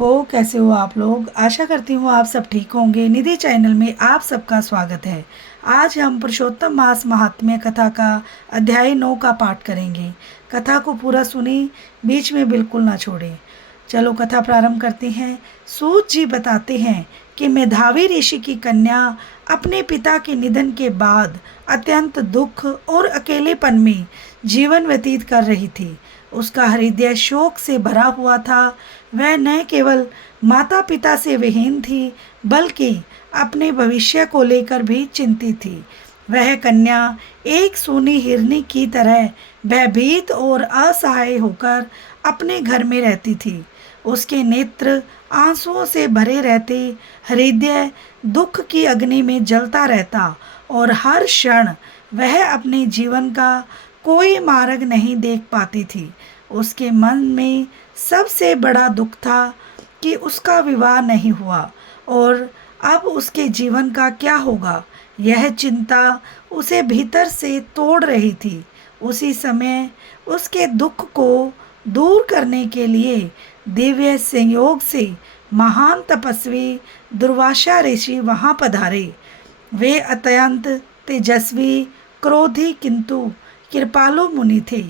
को कैसे हो आप लोग। आशा करती हूँ आप सब ठीक होंगे। निधि चैनल में आप सबका स्वागत है। आज हम पुरुषोत्तम मास महात्म्य कथा का अध्याय 9 का पाठ करेंगे। कथा को पूरा सुने, बीच में बिल्कुल ना छोड़ें। चलो कथा प्रारंभ करते हैं। सूत जी बताते हैं कि मेधावी ऋषि की कन्या अपने पिता के निधन के बाद अत्यंत दुख और अकेलेपन में जीवन व्यतीत कर रही थी। उसका हृदय शोक से भरा हुआ था। वह न केवल माता पिता से विहीन थी, बल्कि अपने भविष्य को लेकर भी चिंतित थी। वह कन्या एक सूनी हिरनी की तरह भयभीत और असहाय होकर अपने घर में रहती थी। उसके नेत्र आंसुओं से भरे रहते, हृदय दुख की अग्नि में जलता रहता और हर क्षण वह अपने जीवन का कोई मार्ग नहीं देख पाती थी। उसके मन में सबसे बड़ा दुख था कि उसका विवाह नहीं हुआ और अब उसके जीवन का क्या होगा। यह चिंता उसे भीतर से तोड़ रही थी। उसी समय उसके दुख को दूर करने के लिए दिव्य संयोग से महान तपस्वी दुर्वासा ऋषि वहां पधारे। वे अत्यंत तेजस्वी, क्रोधी किंतु कृपालु मुनि थे,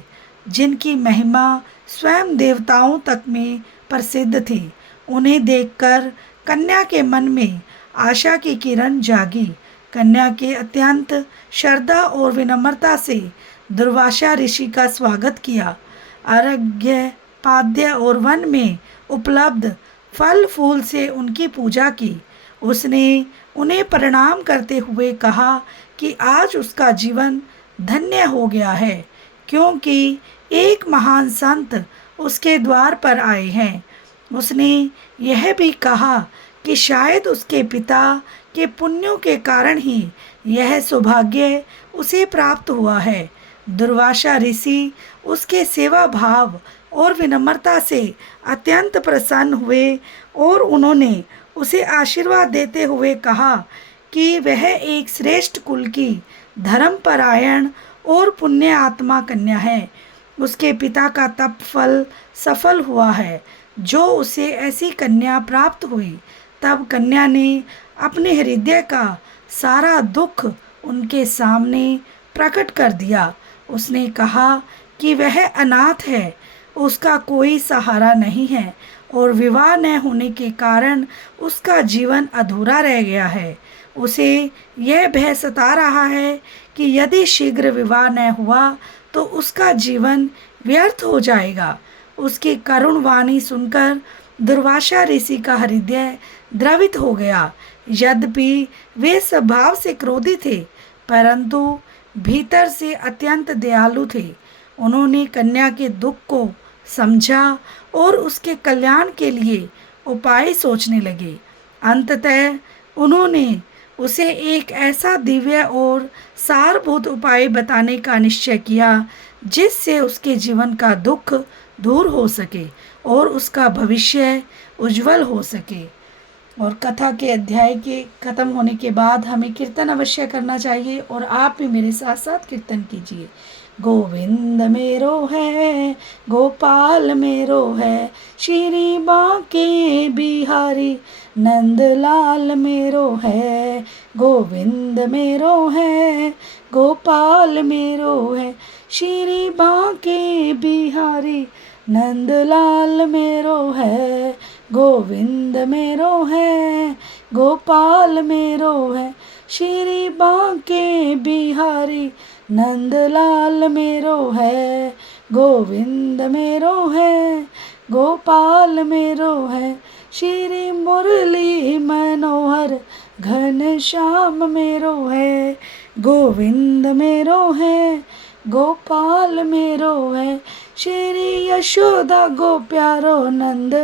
जिनकी महिमा स्वयं देवताओं तक में प्रसिद्ध थी। उन्हें देखकर कन्या के मन में आशा की किरण जागी। कन्या के अत्यंत श्रद्धा और विनम्रता से दुर्वासा ऋषि का स्वागत किया। अर्घ्य, पाद्य और वन में उपलब्ध फल फूल से उनकी पूजा की। उसने उन्हें प्रणाम करते हुए कहा कि आज उसका जीवन धन्य हो गया है, क्योंकि एक महान संत उसके द्वार पर आए हैं। उसने यह भी कहा कि शायद उसके पिता के पुण्यों के कारण ही यह सौभाग्य उसे प्राप्त हुआ है। दुर्वासा ऋषि उसके सेवा भाव और विनम्रता से अत्यंत प्रसन्न हुए और उन्होंने उसे आशीर्वाद देते हुए कहा कि वह एक श्रेष्ठ कुल की धर्मपरायण और पुण्य आत्मा कन्या है। उसके पिता का तप फल सफल हुआ है, जो उसे ऐसी कन्या प्राप्त हुई। तब कन्या ने अपने हृदय का सारा दुख उनके सामने प्रकट कर दिया। उसने कहा कि वह अनाथ है, उसका कोई सहारा नहीं है और विवाह न होने के कारण उसका जीवन अधूरा रह गया है। उसे यह भय सता रहा है कि यदि शीघ्र विवाह न हुआ तो उसका जीवन व्यर्थ हो जाएगा। उसकी करुण वाणी सुनकर दुर्वासा ऋषि का हृदय द्रवित हो गया। यद्यपि वे स्वभाव से क्रोधी थे, परंतु भीतर से अत्यंत दयालु थे। उन्होंने कन्या के दुख को समझा और उसके कल्याण के लिए उपाय सोचने लगे। अंततः उन्होंने उसे एक ऐसा दिव्य और सारभूत उपाय बताने का निश्चय किया, जिससे उसके जीवन का दुख दूर हो सके और उसका भविष्य उज्जवल हो सके। और कथा के अध्याय के खत्म होने के बाद हमें कीर्तन अवश्य करना चाहिए और आप भी मेरे साथ साथ कीर्तन कीजिए। गोविंद मेरो है, गोपाल मेरो है, श्री बांके बिहारी नंदलाल मेरो है। गोविंद मेरो है, गोपाल मेरो है, श्री बांके बिहारी नंदलाल मेरो है। गोविंद मेरो है, गोपाल मेरो है, श्री बांके बिहारी नंदलाल मेरो है। गोविंद मेरो है, गोपाल मेरो है, श्री मुरली मनोहर घनश्याम मेरो है। गोविंद मेरो है, गोपाल मेरो है, श्री यशोदा गो प्यारो नंद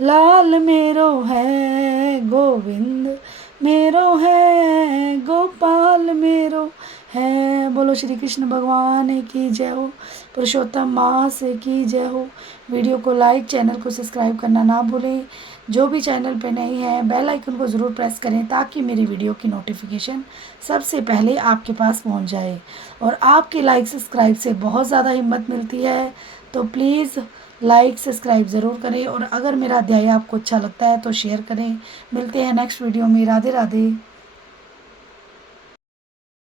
लाल मेरो है। गोविंद मेरो है, गोपाल मेरो है। बोलो श्री कृष्ण भगवान की जय हो, पुरुषोत्तम मास की जय हो। वीडियो को लाइक, चैनल को सब्सक्राइब करना ना भूलें। जो भी चैनल पे नहीं है, बेल आइकन को ज़रूर प्रेस करें ताकि मेरी वीडियो की नोटिफिकेशन सबसे पहले आपके पास पहुंच जाए। और आपके लाइक सब्सक्राइब से बहुत ज़्यादा हिम्मत मिलती है, तो प्लीज़ लाइक सब्सक्राइब ज़रूर करें और अगर मेरा अध्याय आपको अच्छा लगता है तो शेयर करें। मिलते हैं नेक्स्ट वीडियो में। राधे राधे।